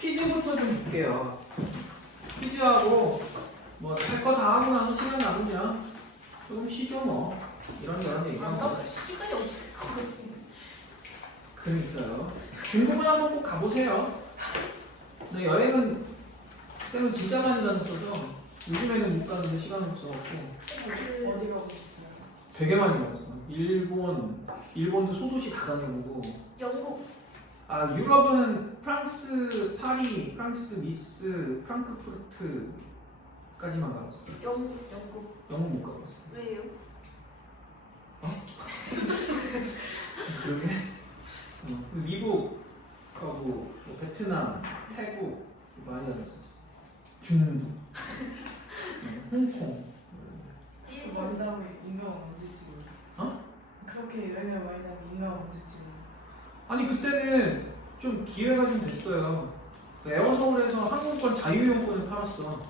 퀴즈부터 좀 볼게요. 퀴즈하고 뭐 할 거 다 하고 나서 시간 남으면 조금 쉬죠 뭐. 이런저런 얘기하고. 너무 시간이 없을 것 같은데. 그러니까요. 중국은 한번 꼭 가보세요. 근데 여행은 그때는 진짜 많이 다녔어서 요즘에는 못 가는데 시간이 없어갖고 어디 가고 있어요? 되게 많이 가봤어. 일본도 소도시 다 다녀보고. 영국. 아 유럽은 프랑스 파리, 프랑스 니스, 프랑크푸르트까지만 가봤어. 영국. 영국 못 가봤어. 왜요? 그러게. 미국하고 뭐 베트남, 태국 많이 다녔었어. 중국, 홍콩. 일본. 많이 나면 인강 언제 찍어요? 어? 그렇게 여행을 많이 나면 인강 언제 찍어요? 아니 그때는 좀 기회가 좀 됐어요. 에어서울에서 항공권 자유이용권을 팔았어.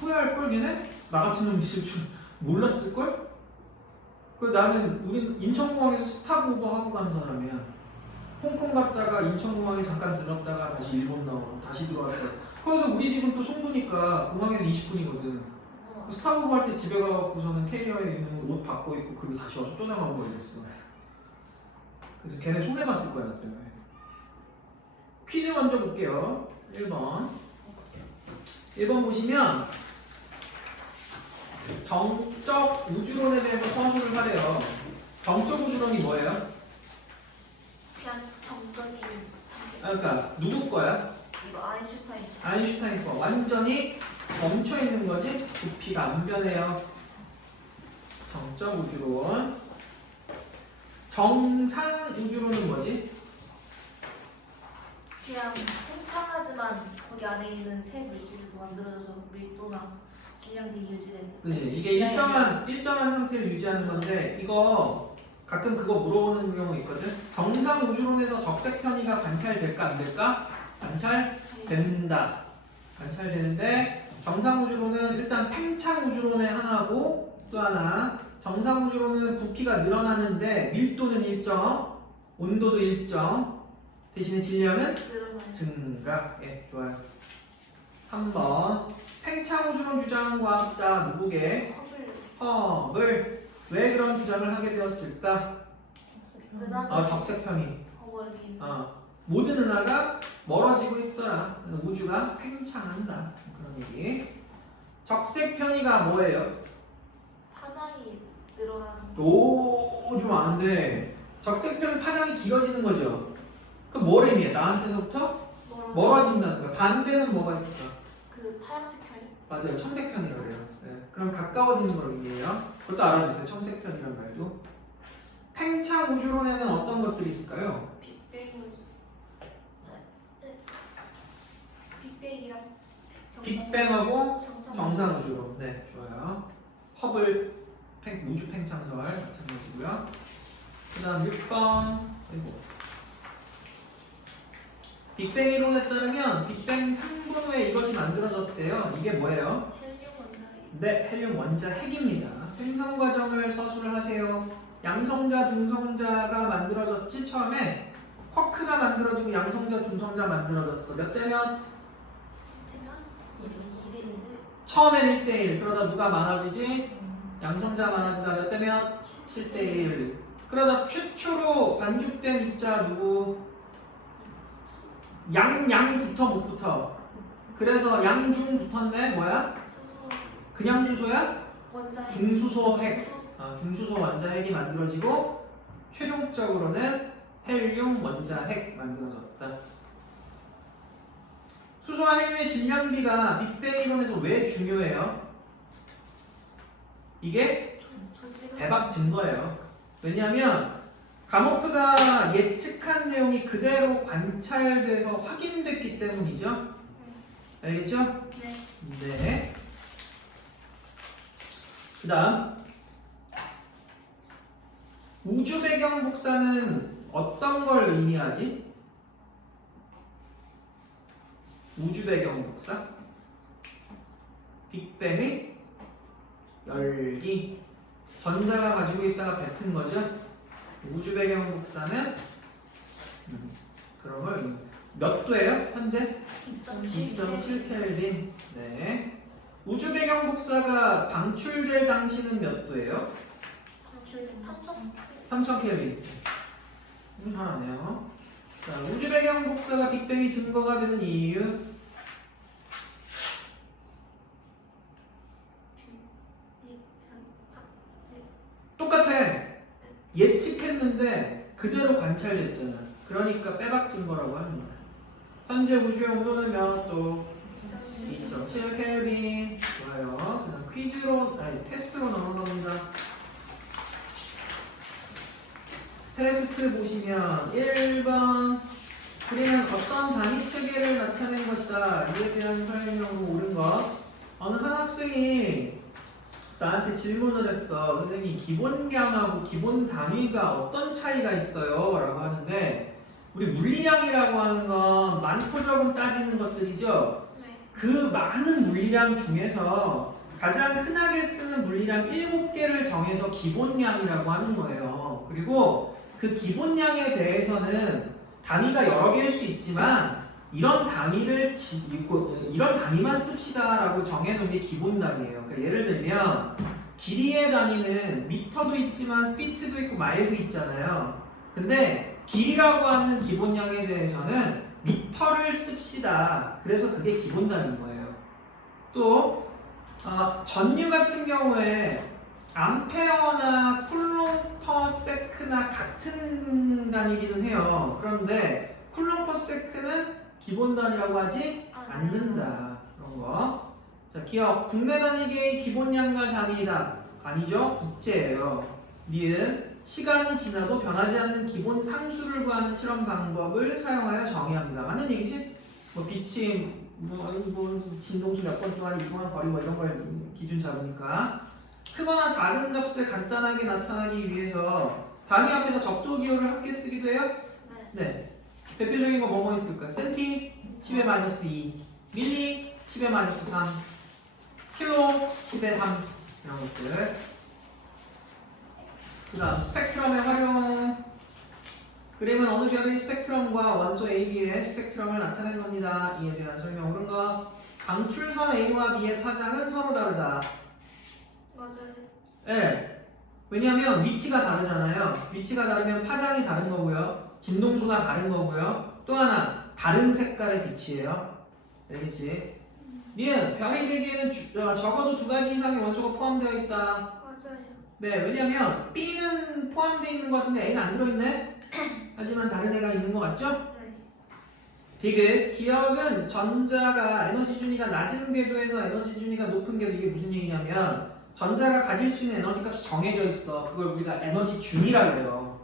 후회할 걸 걔네? 나 같은 놈 있을 줄 몰랐을 걸? 그 나는 우린 인천공항에서 스탑오버 하고 간 사람이야. 홍콩 갔다가 인천공항에 잠깐 들렀다가 다시 일본 나와 다시 들어왔어. 그래도 우리 집은 또 송도니까 공항에서 20분이거든. 스탑오버 할 때 집에 가갖고서는 캐리어에 있는 옷 바꿔 입고 그리고 다시 와서 또 나가고 이랬어. 그래서 걔네 손해봤을 거야 나 때문에. 퀴즈 먼저 볼게요. 1번 보시면 정적 우주론에 대해서 서술을 하래요. 정적 우주론이 뭐예요? 그냥 정적인. 그러니까 누구 거야? 이거 아인슈타인. 아인슈타인 거. 완전히 멈춰 있는 거지. 부피가 안 변해요. 정적 우주론. 정상 우주론은 뭐지? 그냥 팽창하지만 거기 안에 있는 새 물질도 만들어져서 밀도나 질량이 유지되는. 그지? 이게 일정한 상태를 유지하는 건데 이거 가끔 그거 물어보는 경우 있거든. 정상 우주론에서 적색 편이가 관찰될까 안 될까? 관찰된다. 관찰되는데 정상 우주론은 일단 팽창 우주론의 하나고 또 하나 정상 우주론은 부피가 늘어나는데 밀도는 일정, 온도도 일정. 대신에 질량은 늘어나요. 증가. 예, 좋아요. 3번 팽창 우주론 주장한 과학자 누구게? 허블. 왜 그런 주장을 하게 되었을까? 은하계. 적색 편이. 허벌이. 모든 은하가 멀어지고 있더라. 우주가 팽창한다. 그런 얘기. 적색 편이가 뭐예요? 파장이 늘어나는. 좀 아는데 적색 편 파장이 길어지는 거죠. 그럼 뭘 의미해? 나한테서부터 멀어진다는 거야. 반대는 뭐가 있을까? 그 파란색 편이. 맞아요. 청색편이라고 해요. 네. 그럼 가까워지는 걸 의미해요. 그것도 알아주세요. 청색편이란 말도. 팽창 우주론에는 어떤 것들이 있을까요? 빅뱅. 빅뱅이랑 빅뱅하고 정상. 정상 우주론. 네, 좋아요. 허블 우주 팽창설 마찬가지고요. 그 다음 6번. 빅뱅 이론에 따르면 빅뱅 상분 후에 이것이 만들어졌대요. 이게 뭐예요? 헬륨 원자핵. 네, 헬륨 원자핵입니다. 생성 과정을 서술을 하세요. 양성자, 중성자가 만들어졌지 처음에 쿼크가 만들어지고 양성자, 중성자 만들어졌어. 몇 대면? 되면 2대1. 처음엔 1대1. 그러다 누가 많아지지? 양성자 많아지다 몇 대면? 7대1. 그러다 최초로 반죽된 입자 누구? 양부터 못 붙어. 그래서 양중 붙었네. 뭐야? 수소. 그냥 수소야? 원자핵. 중수소핵. 중수소 원자핵이 만들어지고 최종적으로는 헬륨 원자핵 만들어졌다. 수소와 헬륨의 질량비가 빅뱅 이론에서 왜 중요해요? 이게 대박 증거예요. 왜냐하면 가모프가 예측한 내용이 그대로 관찰돼서 확인됐기 때문이죠. 알겠죠? 네. 네. 그 다음 우주 배경 복사는 어떤 걸 의미하지? 우주 배경 복사? 빅뱅의 열기. 전자가 가지고 있다가 뱉은 거죠. 우주 배경 복사는 그런 걸 몇 도예요? 현재? 2.7 2.7 켈빈. 네. 우주 배경 복사가 방출될 당시는 몇 도예요? 3천 3000 켈빈. 잘하네요. 자, 우주 배경 복사가 빅뱅이 증거가 되는 이유. 똑같아. 예측했는데 그대로 관찰됐잖아. 그러니까 빼박 증거라고 하는 거야. 현재 우주의 온도는 몇 도? 2.7 켈빈. 좋아요. 그다음 퀴즈로 아니 테스트로 넘어가 본다. 테스트 보시면 1번 그림은 어떤 단위 체계를 나타낸 것이다. 이에 대한 설명으로 옳은 것. 어느 한 학생이 나한테 질문을 했어. 선생님 기본량하고 기본 단위가 어떤 차이가 있어요? 라고 하는데 우리 물리량이라고 하는 건 많고 적음 따지는 것들이죠. 네. 그 많은 물리량 중에서 가장 흔하게 쓰는 물리량 7개를 정해서 기본량이라고 하는 거예요. 그리고 그 기본량에 대해서는 단위가 여러 개일 수 있지만 이런 단위를 이런 단위만 씁시다라고 정해놓은 게 기본 단위예요. 그러니까 예를 들면 길이의 단위는 미터도 있지만 피트도 있고 마일도 있잖아요. 근데 길이라고 하는 기본량에 대해서는 미터를 씁시다. 그래서 그게 기본 단위인 거예요. 또 전류 같은 경우에 암페어나 쿨롱 퍼 세크나 같은 단위기는 해요. 그런데 쿨롱 퍼 세크는 기본 단위라고 하지 않는다. 그런 거. 자, 기억. 국내 단위계의 기본량과 단위다. 아니죠. 국제예요. 니은 시간이 지나도 변하지 않는 기본 상수를 구하는 실험 방법을 사용하여 정의합니다. 맞는 얘기지? 뭐 빛이 뭐 진동수 몇 번 동안 이동한 거리 뭐 이런 걸 기준 잡으니까 크거나 작은 값을 간단하게 나타나기 위해서 단위 앞에서 적도 기호를 함께 쓰기도 해요? 네. 대표적인 거 뭐뭐 있을까요? 센티 10의 마이너스 2, 밀리 10의 마이너스 3, 킬로 10의 3 이런 것들. 그 다음 스펙트럼의 활용. 그림은 어느 별의 스펙트럼과 원소 AB의 스펙트럼을 나타낸 겁니다. 이에 대한 설명 옳은 거. 방출선 A와 B의 파장은 서로 다르다. 맞아요. 네. 왜냐하면 위치가 다르잖아요. 위치가 다르면 파장이 다른 거고요. 진동수가 다른 거고요. 또 하나 다른 색깔의 빛이에요. 알겠지? 니은 별이 되기에는 적어도 2가지 이상의 원소가 포함되어 있다. 맞아요. 네, 왜냐면 B는 포함되어 있는 것 같은데 A는 안 들어있네? 하지만 다른 애가 있는 것 같죠? 네. 디귿, 기억은 전자가 에너지 준위가 낮은 궤도에서 에너지 준위가 높은 궤도. 이게 무슨 얘기냐면 전자가 가질 수 있는 에너지 값이 정해져 있어. 그걸 우리가 에너지 준위라고 해요.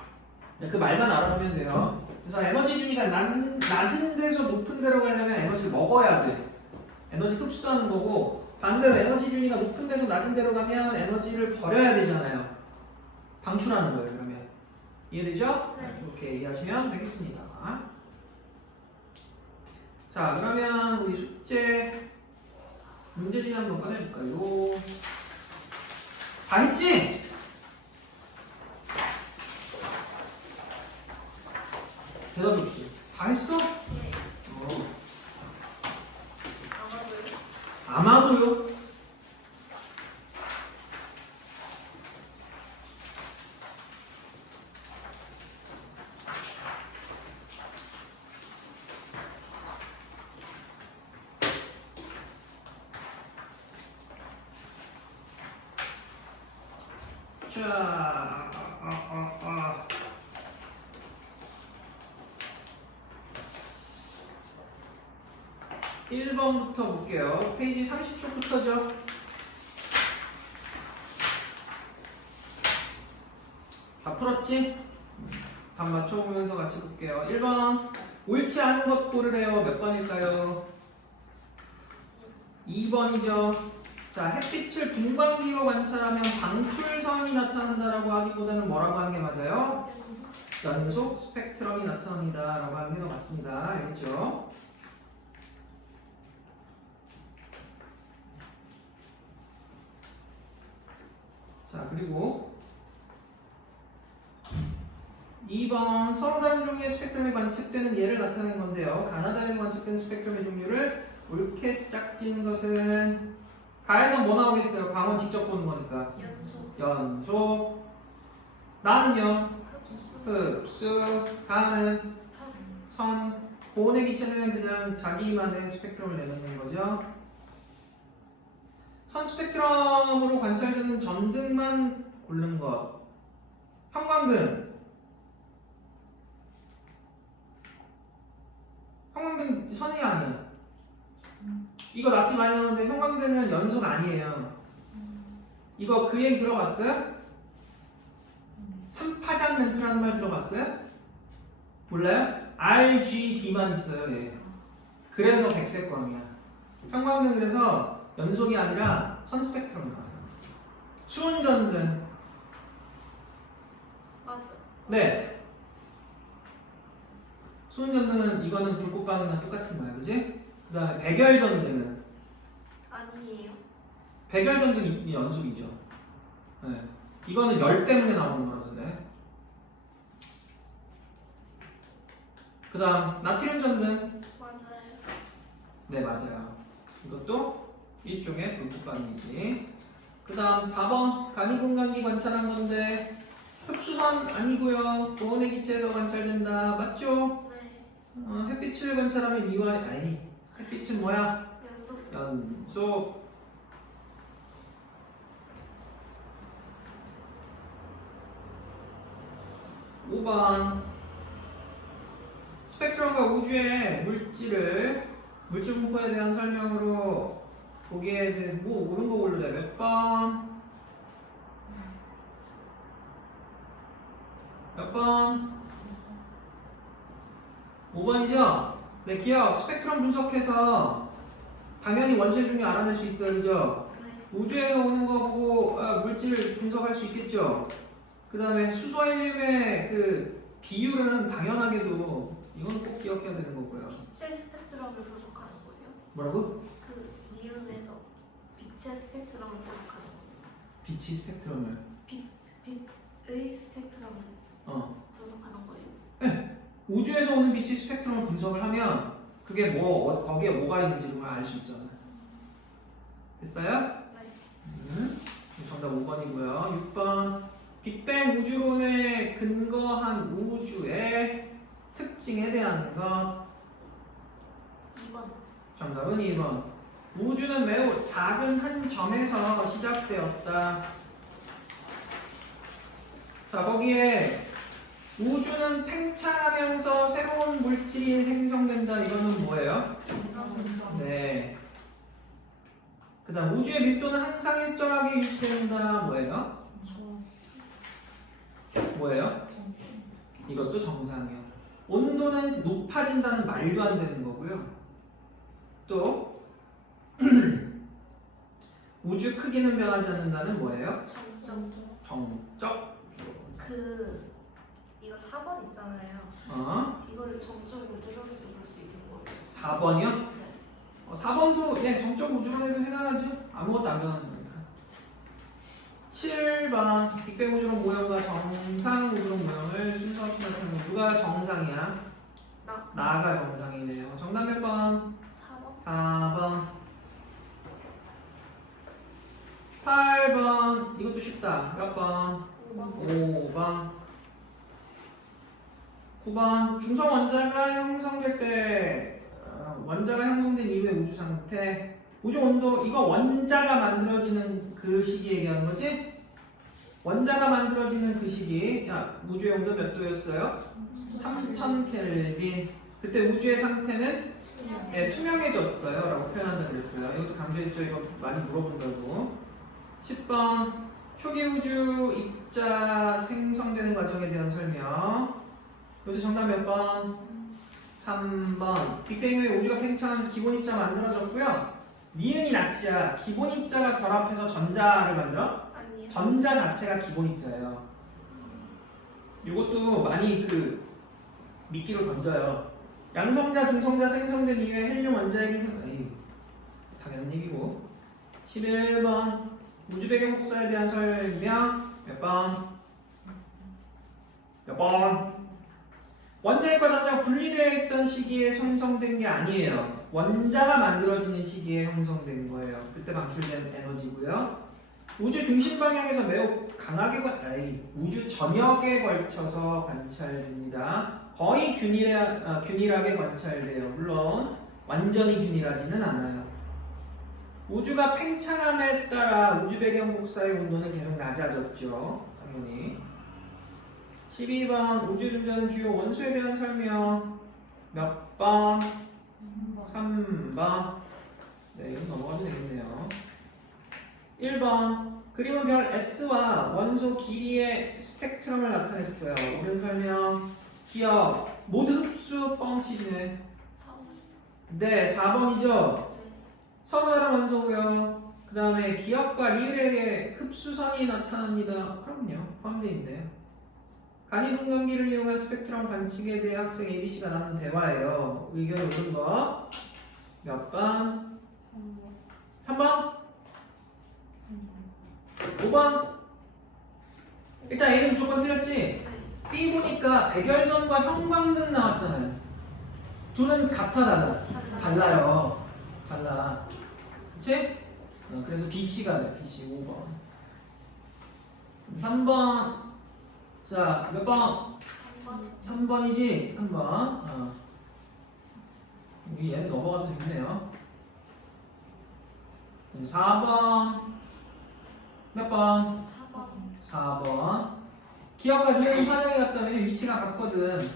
그 말만 알아보면 돼요. 그래서 에너지 준위가 낮은 데서 높은 데로 가려면 에너지를 먹어야 돼. 에너지 흡수하는 거고, 반대로 에너지 준위가 높은 데서 낮은 데로 가면 에너지를 버려야 되잖아요. 방출하는 거예요, 그러면. 이해되죠? 네. 이렇게 이해하시면 되겠습니다. 자, 그러면 우리 숙제 문제집 한번 꺼내볼까요? 다 했지? 대답해주세요. 다 했어? 네. 아마도요? 아마도요? 자, 1번부터 볼게요. 페이지 30초부터죠. 다 풀었지? 답 맞춰보면서 같이 볼게요. 1번 옳지 않은 것 고르래요. 몇 번일까요? 2번이죠. 자, 햇빛을 분광기로 관찰하면 방출선이 나타난다라고 하기보다는 뭐라고 하는 게 맞아요? 연속 스펙트럼이 나타납니다 라고 하는 게 더 맞습니다. 알겠죠? 자, 그리고 2번 서로 다른 종류의 스펙트럼이 관측되는 예를 나타내는 건데요. 가나다에서 관측된 스펙트럼의 종류를 옳게 짝지은 것은 가에서 뭐 나오겠어요? 광원 직접 보는 거니까 연속 연속. 나는요 흡수 흡수. 가는 선 선. 보온의 기체는 그냥 자기만의 스펙트럼을 내놓는 거죠. 선 스펙트럼으로 관찰되는 전등만 고른 것. 형광등. 형광등 선이 아니야. 이거 낯이 많이 나오는데 형광등은 연속 아니에요. 이거 그 얘기 들어봤어요? 3파장 램프라는 말 들어봤어요? 몰라요? RGB만 있어요. 예. 그래서 백색 광이야. 형광등 그래서 연속이 아니라 선 스펙트럼 나와요. 수은전등. 맞아. 네. 수은전등은 이거는 불꽃 반응이랑 똑같은 거야, 그지? 그 다음에 백열전등은 아니에요. 백열전등이 연속이죠. 네. 이거는 열 때문에 나오는 거라서 네. 그 다음 나트륨 전등. 맞아요. 네 맞아요. 이것도 일종의 불꽃 반응이지. 그 다음 4번 간이공간기 관찰한 건데 흡수선 아니고요. 보온의 기체에서 관찰된다. 맞죠? 네. 햇빛을 관찰하면 이와 아니 햇빛은 뭐야? 연속 연속. (5번) 스펙트럼과 우주의 물질 분포에 대한 설명으로 보기에 대해 뭐 옳은 거 고르래. 몇 번? 몇 번? 5번이죠? 네, 기억. 스펙트럼 분석해서 당연히 원소의 종류 알아낼 수 있어요. 그죠? 네. 우주에서 오는 거 보고 물질 분석할 수 있겠죠? 그 다음에 수소와 헬륨의 그 비율은 당연하게도 이건 꼭 기억해야 되는 거고요. 빛의 스펙트럼을 분석하는 거예요. 뭐라고? 그 니은에서 빛의 스펙트럼을 분석하는 거예요. 빛이 스펙트럼을. 빛의 스펙트럼을 분석하는 거예요. 우주에서 오는 빛이 스펙트럼을 분석을 하면 그게 뭐 거기에 뭐가 있는지 알 수 있잖아요. 됐어요? 네. 정답 5번이고요. 6번 빅뱅 우주론에 근거한 우주의 특징에 대한 것. 2번. 정답은 2번. 우주는 매우 작은 한 점에서 시작되었다. 자, 거기에 우주는 팽창하면서 새로운 물질이 생성된다. 이거는 뭐예요? 네. 그 다음 우주의 밀도는 항상 일정하게 유지된다. 뭐예요? 뭐예요? 이것도 정상이요. 온도는 높아진다는 말도 안 되는 거고요. 또 우주 크기는 변하지 않는다는 뭐예요? 정적. 이거 4번 있잖아요. 이거를 정적 우주론으로 볼 수 있는 거예요. 4번이요? 네. 4번도 예, 정적 우주론에도 해당하죠. 아무것도 안 변하는 거니까. 7번 빅뱅 우주론 모형과 정상 우주론 모형을 순서대로 나타내는 누가 정상이야? 나가 정상이네요. 정답 몇 번? 4번. 4번. 8번 이것도 쉽다. 몇 번? 5번. 5번. 9번 중성 원자가 형성될 때 원자가 형성된 이후의 우주 상태, 우주 온도. 이거 원자가 만들어지는 그 시기 얘기하는 거지? 원자가 만들어지는 그 시기. 야, 우주의 온도 몇 도였어요? 3000 켈빈. 그때 우주의 상태는 네, 투명해졌어요 라고 표현한다 그랬어요. 이것도 강조했죠. 이거 많이 물어본다고. 10번 초기 우주 입자 생성되는 과정에 대한 설명. 여기 정답 몇 번? 3번. 빅뱅 이후에 우주가 팽창하면서 기본 입자 만들어졌고요. 니은이 낚시야. 기본 입자가 결합해서 전자를 만들어? 아니요. 전자 자체가 기본 입자예요. 이것도 많이 미끼로 던져요. 양성자, 중성자 생성된 이후에 헬륨 원자핵이 에이, 당연한 얘기고. 11번 우주 배경 복사에 대한 설명. 몇 번? 몇 번? 원자핵과 전자가 분리되어 있던 시기에 형성된 게 아니에요. 원자가 만들어지는 시기에 형성된 거예요. 그때 방출된 에너지고요. 우주 중심 방향에서 매우 강하게 우주 전역에 걸쳐서 관찰됩니다. 거의 균일하게 관찰돼요. 물론 완전히 균일하지는 않아요. 우주가 팽창함에 따라 우주 배경 복사의 온도는 계속 낮아졌죠. 당연히. 12번 우주 존재하는 주요 원소에 대한 설명. 몇 번? 3번. 네, 이건 넘어가도 되겠네요. 1번. 그림은 별 S와 원소 길이의 스펙트럼을 나타냈어요. 오른 설명. 기억. 모두 흡수 뻥치시네. 4번. 네, 4번이죠. 네. 서로 다른 원소고요. 그 다음에 기억과 리을에게 흡수선이 나타납니다. 그럼요. 포함되어 있네요. 간이분광기를 이용한 스펙트럼 관측에 대해 학생 ABC가 나눈 대화예요. 의견 옳은 거. 몇 번? 3번? 5번? 일단 A는 무조건 틀렸지? 네. B 보니까 백열전과 형광등 나왔잖아요. 둘은 같아 달라요. 달라. 그치? 그래서 BC가 돼. BC 5번. 3번. 자, 몇 번? 3번. 3번이지? 3번. 우리 얘는 넘어가도 되겠네요. 4번. 몇 번? 4번. 4번. 기억과 니은 사정이 같다면 위치가 같거든.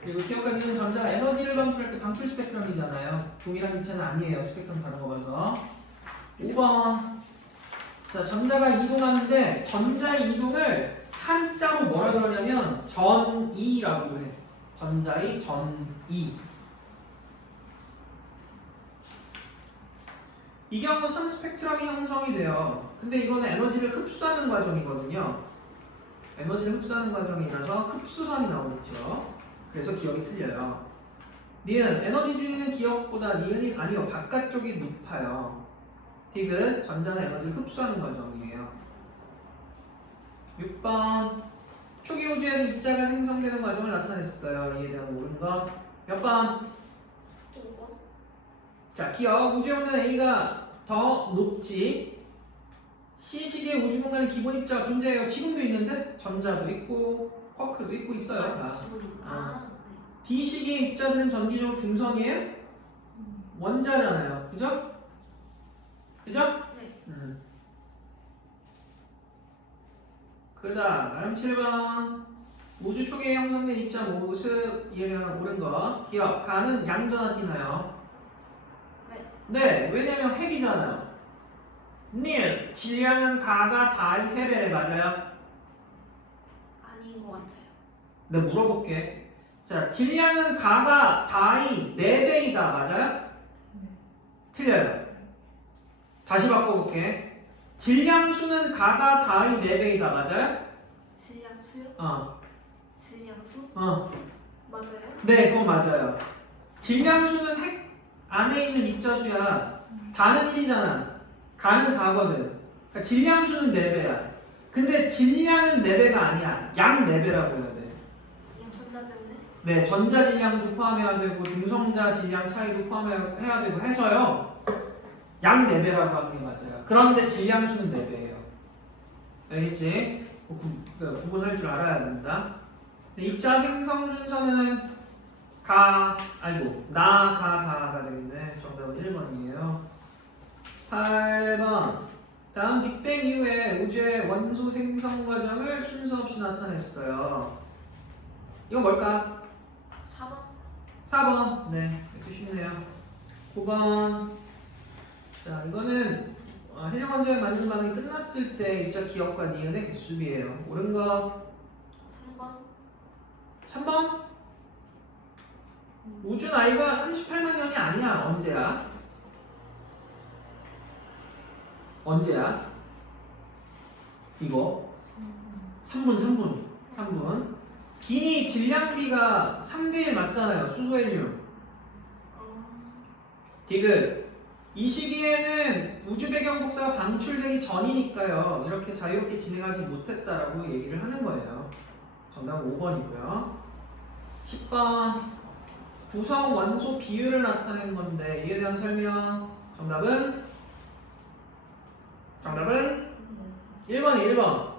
그리고 기억과 니은 전자가 에너지를 방출할 때 방출 스펙트럼이잖아요. 동일한 위치는 아니에요. 스펙트럼 다른 거 봐서. 5번. 자, 전자가 이동하는데 전자 이동을 한자로 뭐라 그러냐면 전이라고 해. 전자의 전이. 이 경우 선 스펙트럼이 형성이 돼요. 근데 이거는 에너지를 흡수하는 과정이거든요. 에너지를 흡수하는 과정이라서 흡수선이 나오겠죠. 그래서 기억이 틀려요. 니은 에너지 주인은 기억보다 니은이 아니요 바깥쪽이 높아요. 디귿 전자는 에너지를 흡수하는 과정이에요. 6번 초기 우주에서 입자가 생성되는 과정을 나타냈어요. 이에 대한 옳은 거. 몇 번? 5번. 자, 기억 우주에 없는 A가 더 높지. C 시기의 우주 공간에 기본 입자가 존재해요. 지금도 있는데 전자도 있고 쿼크도 있고 있어요. 다. 기본이. 아, 네. B 시기의 입자들은 전기적으로 중성이에요. 원자잖아요. 그죠? 그죠? 네. 그 다음 7번 우주 초기에 형성된 입자 모습 이에 대한 옳은 거. 기억 가는 양전화 띄나요? 네. 네, 왜냐면 핵이잖아요. 닐, 질량은 가가 다의 3배래. 맞아요? 아닌 것 같아요. 내가 물어볼게. 자, 질량은 가가 다의 4배이다. 맞아요? 틀려요. 다시 바꿔볼게. 질량수는 가가 다의 4배이다. 맞아요? 질량수요? 질량수? 맞아요? 네, 그건 맞아요. 질량수는 핵 안에 있는 입자수야. 다는 1이잖아. 가는 4거든. 그러니까 질량수는 4배야. 근데 질량은 4배가 아니야. 양 4배라고 해야 돼. 그냥 전자 때문에? 네, 전자 질량도 포함해야 되고 중성자 질량 차이도 포함해야 되고 해서요. 양 4배라고 하는 게 맞아요. 그런데 질량수는 4배예요. 알겠지? 구분할 줄 알아야 된다. 입자 생성 순서는 가가 되겠네. 정답은 1번이에요. 8번. 다음 빅뱅 이후에 우주의 원소 생성 과정을 순서 없이 나타냈어요. 이건 뭘까? 4번. 4번. 네, 이렇게 쉽네요. 9번. 자, 이거는 해적 원자의 만든 반응이 끝났을 때 입자 기억과 니은의 개수비예요. 옳은 거. 3번. 3번. 우주 나이가 38만 년이 아니야. 언제야? 언제야? 이거 3분. 기니 질량비가 3대1 맞잖아요. 수소헬륨. 디귿. 이 시기에는 우주 배경 복사가 방출되기 전이니까요. 이렇게 자유롭게 진행하지 못했다라고 얘기를 하는 거예요. 정답은 5번이고요. 10번 구성 원소 비율을 나타낸 건데 이에 대한 설명. 정답은 1번이 1번.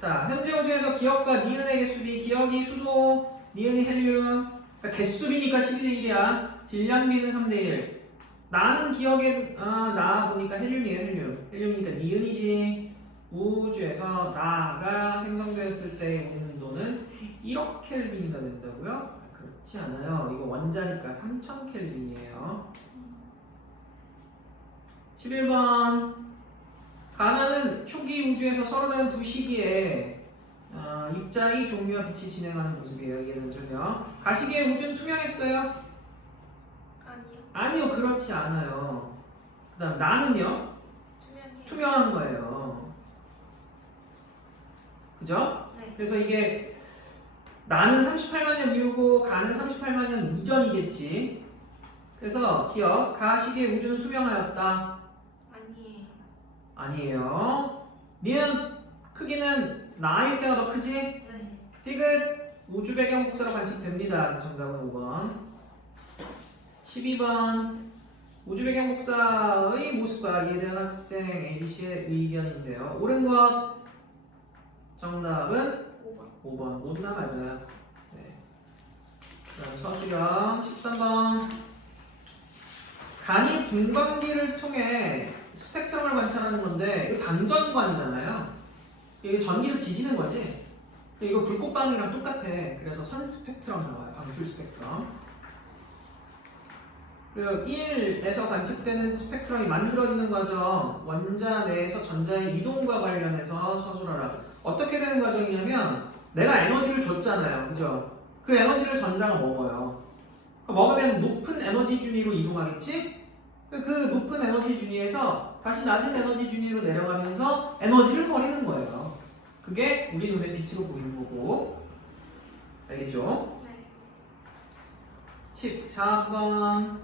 자, 현재 우주에서 기억과 니은의 개수비, 기억이 수소, 니은이 헬륨. 그러니까 개수비니까 12대 1이야. 질량비는 3대 1. 나는 기억에 나 보니까 헬륨이에요, 헬륨. 헬륨이니까 니은이지. 우주에서 나가 생성되었을 때의 온도는 1억 켈빈이나 된다고요? 그렇지 않아요. 이거 원자니까 3000 켈빈이에요. 11번. 가나는 초기 우주에서 서로 다른 두 시기에 입자의 종류와 빛이 진행하는 모습이에요. 이해는 설명. 가시기의 우주는 투명했어요? 아니요. 아니요, 그렇지 않아요. 그 다음 나는요? 투명해요. 투명한 거예요. 그죠? 네. 그래서 이게 나는 38만 년 이후고 가는 38만 년 이전이겠지. 그래서 기억, 가시기의 우주는 투명하였다. 아니에요. 아니에요. 니은 크기는 나일 때가 더 크지? 네. 디귿 우주 배경 복사로 관측됩니다. 정답은 5번. 12번 우주 배경 복사의 모습과 이에 대한 학생 ABC의 의견인데요. 옳은 것 정답은 5번. 5번. 모두 다 맞아요. 네. 그다음 서술형 13번 간이 분광기를 통해 스펙트럼을 관찰하는 건데 이거 방전관이잖아요. 이게 전기를 지지는 거지. 이거 불꽃방이랑 똑같아. 그래서 선 스펙트럼 나와요. 방출 스펙트럼. 그리고 1에서 관측되는 스펙트럼이 만들어지는 과정, 원자 내에서 전자의 이동과 관련해서 서술하라. 어떻게 되는 과정이냐면 내가 에너지를 줬잖아요. 그죠? 그 에너지를 전자가 먹어요. 먹으면 높은 에너지 준위로 이동하겠지? 그 높은 에너지 준위에서 다시 낮은 에너지 준위로 내려가면서 에너지를 버리는 거예요. 그게 우리 눈에 빛으로 보이는 거고. 알겠죠? 네. 14번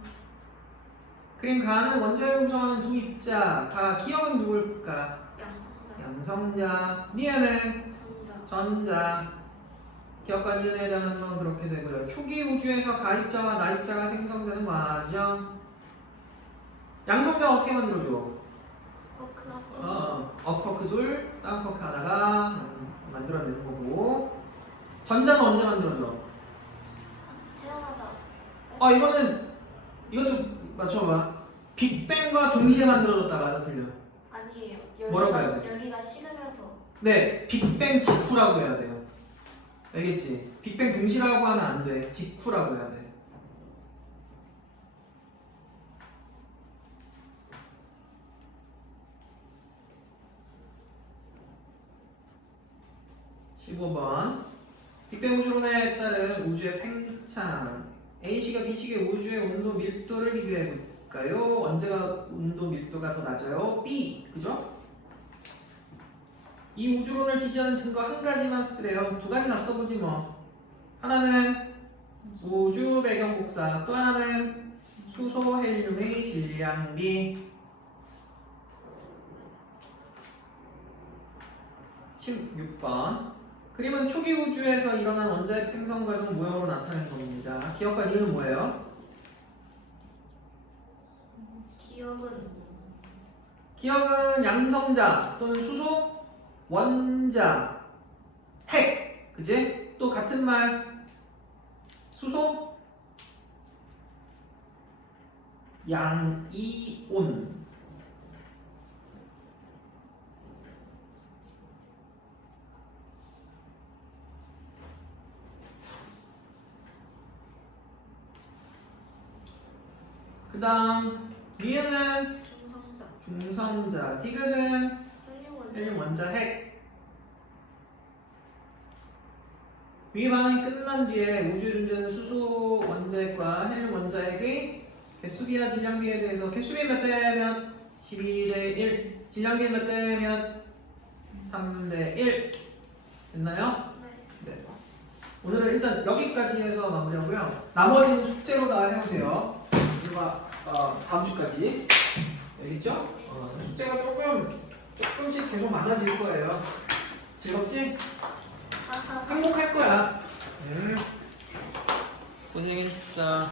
그림 가는 원자를 구성하는 두 입자. 기억은 누굴까? 양성자. 양성자. 니은은 정답. 전자. 기억과 니은에 대한 건 그렇게 되고요. 초기 우주에서 가입자와 나입자가 생성되는 과정. 양성자 어떻게 만들어줘? 그 앞쪽. 업커크 둘, 다운커크 하나가 만들어내는 거고. 전자는 언제 만들어져? 태어나서. 이것도 맞춰봐. 빅뱅과 동시에 만들어졌다. 맞아, 틀려? 아니에요. 뭐라고 해야 돼? 열기가 식으면서. 네, 빅뱅 직후라고 해야 돼요. 알겠지? 빅뱅 동시라고 하면 안 돼. 직후라고 해야 돼. (15번) 빅뱅 우주론에 따른 우주의 팽창. A시가 B식의 우주의 온도 밀도를 비교해 볼까요? 언제가 온도 밀도가 더 낮아요? B. 그죠? 이 우주론을 지지하는 증거 한 가지만 쓰래요. 두 가지 다 써보지 뭐. 하나는 우주 배경 복사, 또 하나는 수소 헬륨의 질량비. 16번 그림은 초기 우주에서 일어난 원자핵 생성 과정 모형으로 나타낸 겁니다. 기억과 니은 뭐예요? 기억은 양성자 또는 수소, 원자, 핵. 그지? 또 같은 말 수소, 양이온. 그 다음 니은은 중성자, 디귿은 헬륨 원자 핵. 위 반응이 끝난 뒤에 우주에 존재하는 수소 원자핵과 헬륨 원자핵의 개수비와 질량비에 대해서 개수비 몇 대 몇? 12대 1. 질량비 몇 대 몇? 3대 1. 됐나요? 네. 오늘은 일단 여기까지 해서 마무리하고요. 나머지는 숙제로 다 해보세요. 우리가 다음 주까지. 알겠죠? 숙제가 조금씩 계속 많아질 거예요. 즐겁지? 행복할 거야. 고생했어.